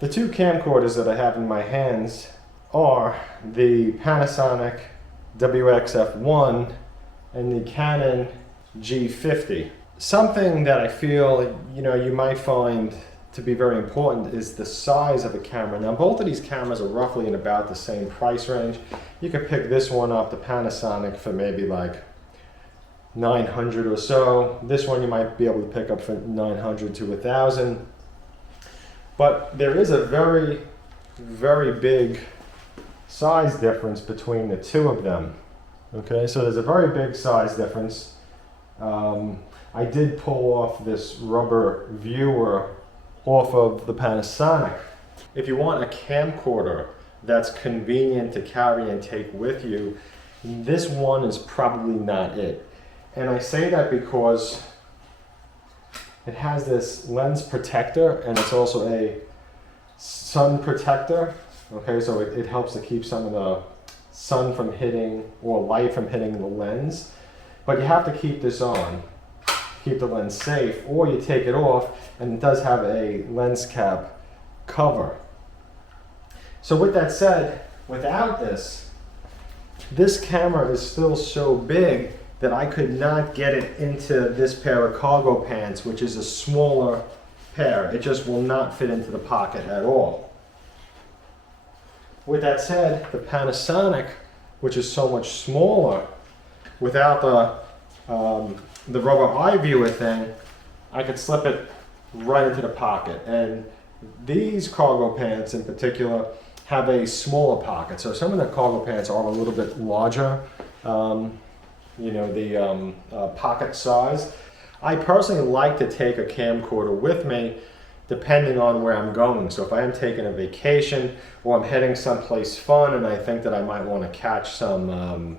The two camcorders that I have in my hands are the Panasonic WXF1 and the Canon G50. Something that I feel, you might find to be very important is the size of a camera. Now, both of these cameras are roughly in about the same price range. You could pick this one up, the Panasonic, for maybe like $900 or so. This one you might be able to pick up for $900 to $1,000. But there is a very, very big size difference between the two of them. Okay, so there's a very big size difference. I did pull off this rubber viewer off of the Panasonic. If you want a camcorder that's convenient to carry and take with you, this one is probably not it. And I say that because it has this lens protector and it's also a sun protector. Okay, so it helps to keep some of the sun from hitting or light from hitting the lens. But you have to keep this on, keep the lens safe, or you take it off, and it does have a lens cap cover. So with that said, without this camera is still so big that I could not get it into this pair of cargo pants, which is a smaller pair. It just will not fit into the pocket at all. With that said, the Panasonic, which is so much smaller, without the rubber eye viewer thing, I could slip it right into the pocket. And these cargo pants in particular have a smaller pocket. So some of the cargo pants are a little bit larger, pocket size. I personally like to take a camcorder with me depending on where I'm going. So if I am taking a vacation or I'm heading someplace fun and I think that I might want to catch some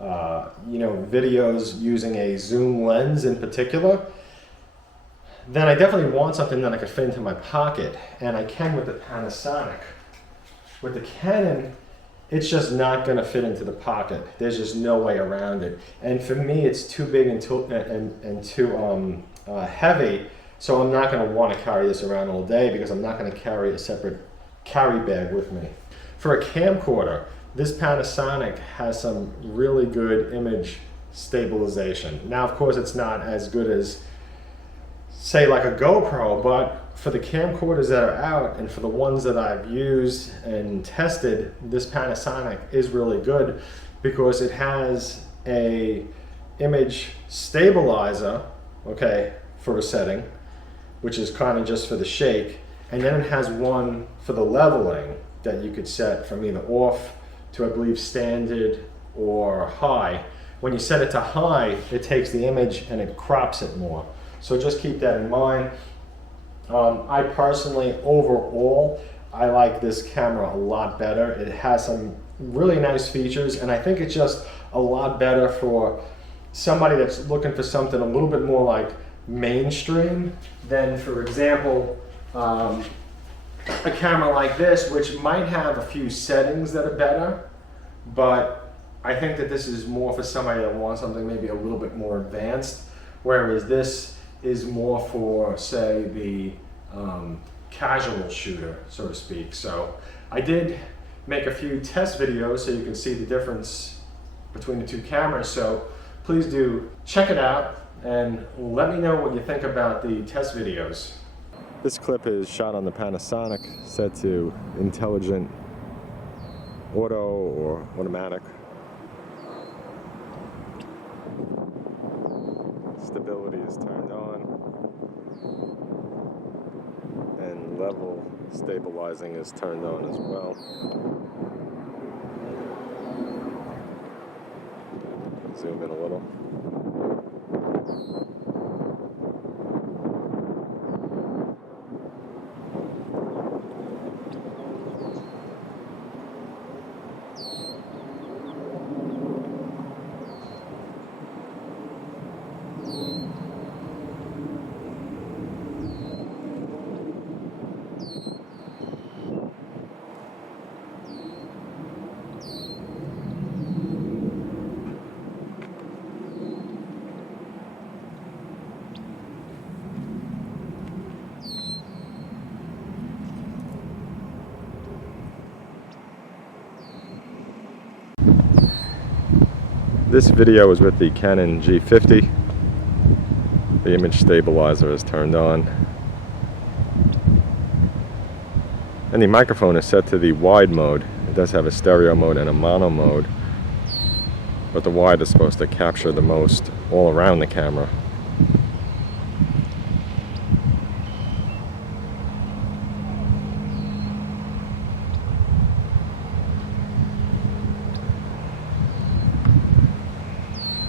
videos using a zoom lens in particular, then I definitely want something that I could fit into my pocket, and I can with the Panasonic. With the Canon, it's just not going to fit into the pocket. There's just no way around it. And for me, it's too big and too heavy, so I'm not going to want to carry this around all day because I'm not going to carry a separate carry bag with me. For a camcorder, this Panasonic has some really good image stabilization. Now, of course, it's not as good as, say, like a GoPro, but for the camcorders that are out and for the ones that I've used and tested, this Panasonic is really good because it has a image stabilizer, okay, for a setting, which is kind of just for the shake, and then it has one for the leveling that you could set from either off to, I believe, standard or high. When you set it to high, it takes the image and it crops it more. So just keep that in mind. I personally, overall, I like this camera a lot better. It has some really nice features, and I think it's just a lot better for somebody that's looking for something a little bit more like mainstream than, for example, a camera like this, which might have a few settings that are better, but I think that this is more for somebody that wants something maybe a little bit more advanced, whereas this is more for, say, the casual shooter, so to speak. So I did make a few test videos so you can see the difference between the two cameras, so please do check it out and let me know what you think about the test videos. This clip is shot on the Panasonic, set to intelligent auto or automatic. Stability is turned on, and level stabilizing is turned on as well. Zoom in a little. This video is with the Canon G50. The image stabilizer is turned on. And the microphone is set to the wide mode. It does have a stereo mode and a mono mode, but the wide is supposed to capture the most all around the camera.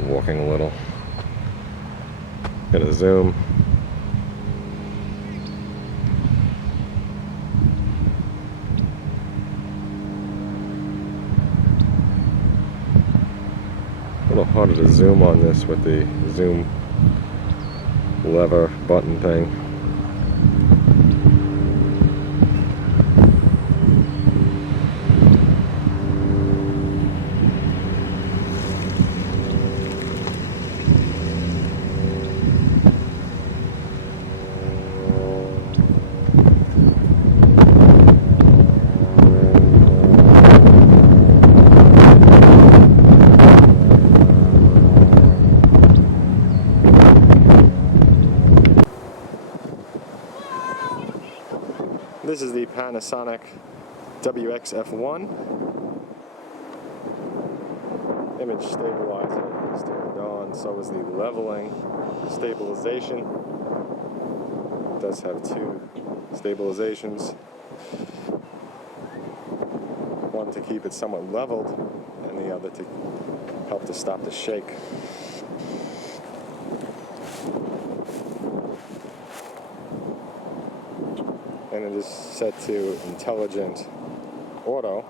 Walking a little. Gonna zoom. A little harder to zoom on this with the zoom lever button thing. This is the Panasonic HC-WXF1. Image stabilizer is turned on, so is the leveling stabilization. It does have two stabilizations. One to keep it somewhat leveled, and the other to help to stop the shake. And it is set to intelligent auto.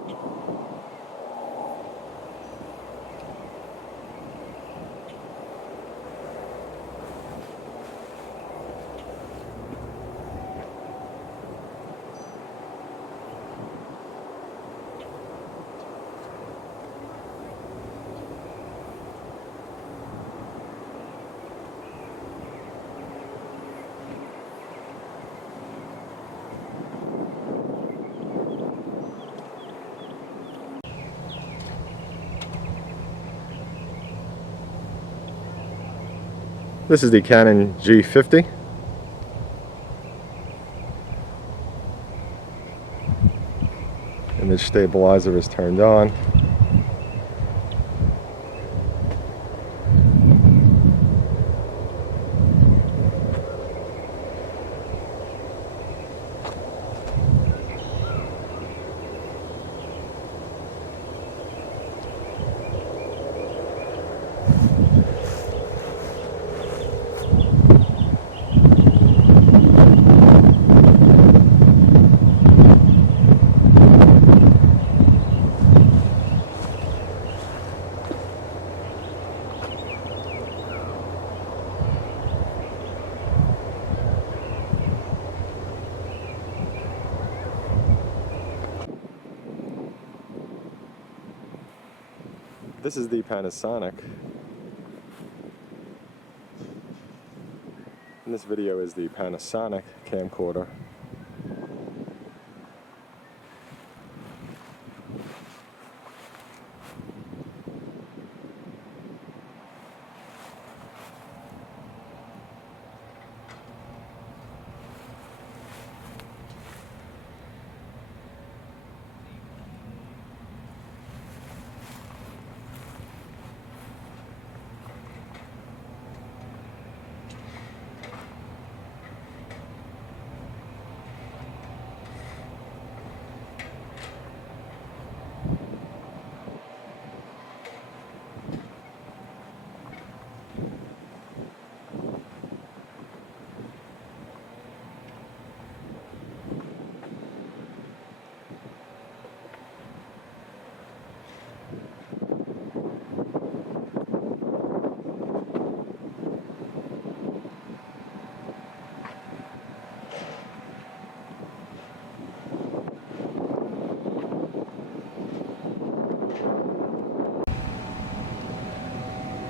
This is the Canon G50. Image stabilizer is turned on. This is the Panasonic. And this video is the Panasonic camcorder.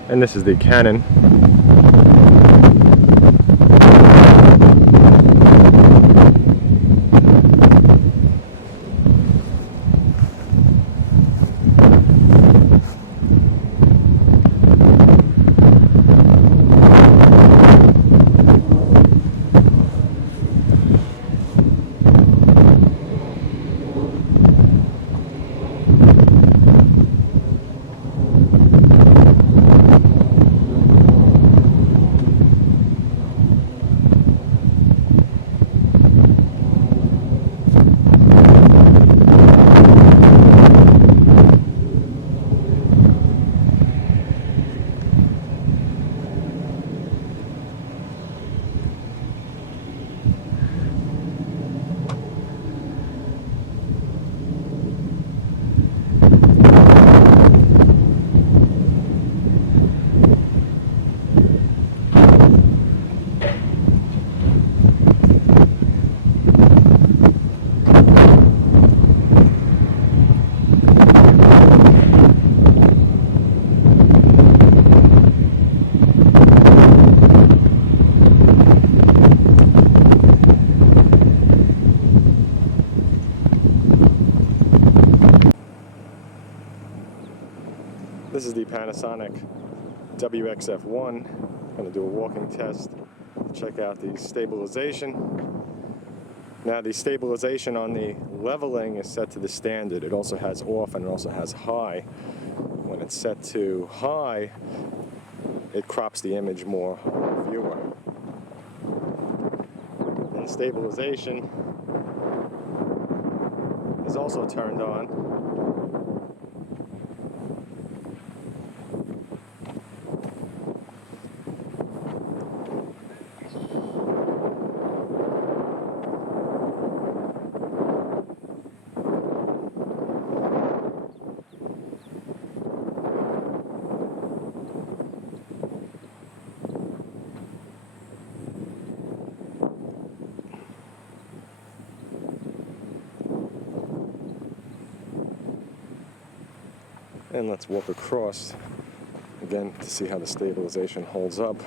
And this is the Canon. This is the Panasonic WXF1. I'm going to do a walking test to check out the stabilization. Now the stabilization on the leveling is set to the standard. It also has off and it also has high. When it's set to high, it crops the image more on the viewer. And stabilization is also turned on. And let's walk across again to see how the stabilization holds up.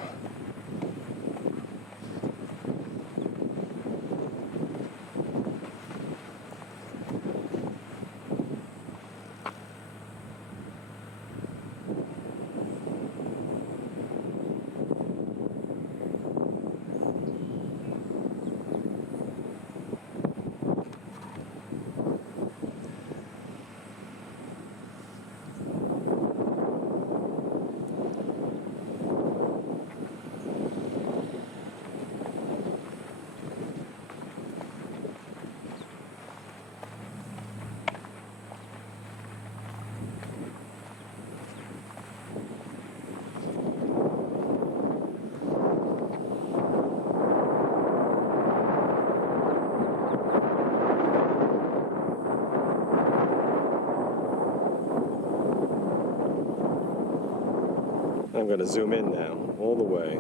I'm going to zoom in now, all the way,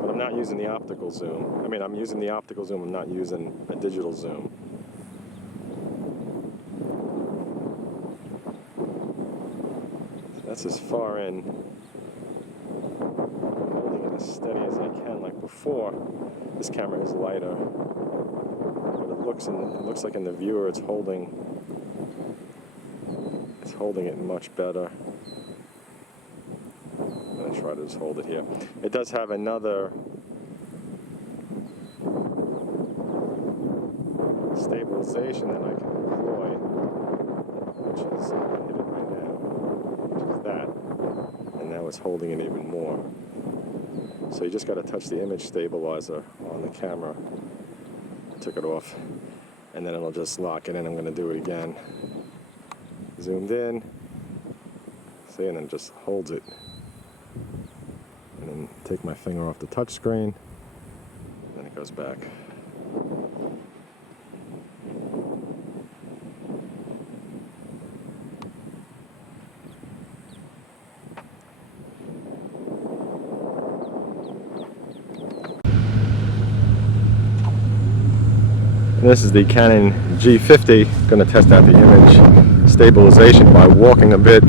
but I'm not using the optical zoom. I mean, I'm using the optical zoom, I'm not using a digital zoom. So that's as far in, holding it as steady as I can. Like before, this camera is lighter, but it looks like in the viewer it's holding it much better. Try to just hold it here. It does have another stabilization that I can employ, which is, I'm going to hit it right now, which is that, and now it's holding it even more. So you just got to touch the image stabilizer on the camera. I took it off, and then it'll just lock it in. I'm going to do it again. Zoomed in, see, and then it just holds it. And then take my finger off the touch screen, and then it goes back. This is the Canon G50. Going to test out the image stabilization by walking a bit.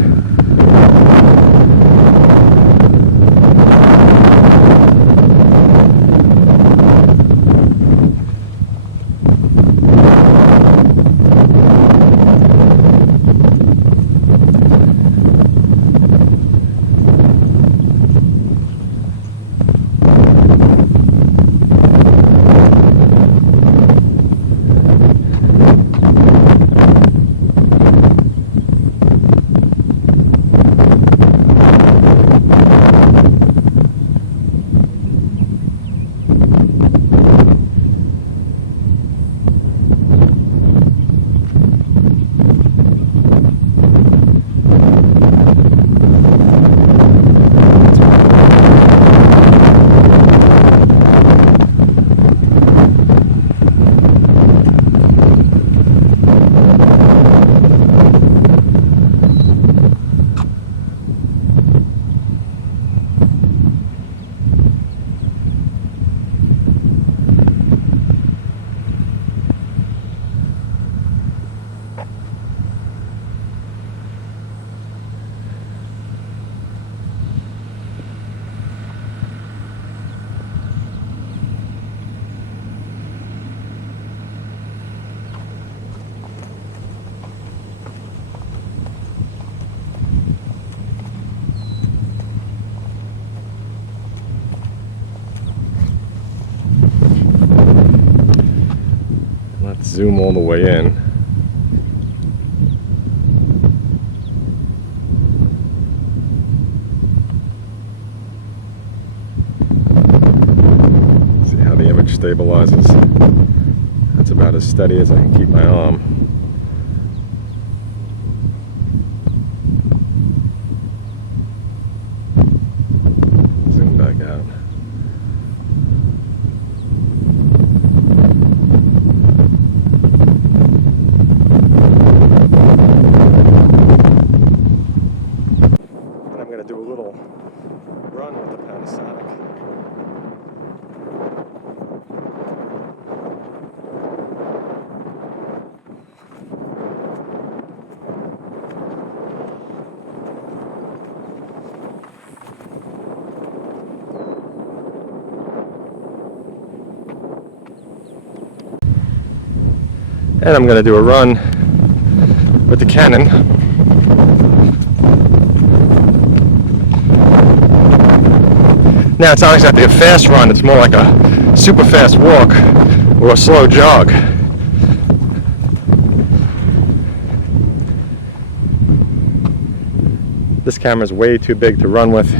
Let's zoom all the way in. See how the image stabilizes. That's about as steady as I can keep my arm. Zoom back out. And I'm going to do a little run with the Panasonic. And I'm going to do a run with the Canon. Now it's not exactly a fast run, it's more like a super fast walk or a slow jog. This camera is way too big to run with.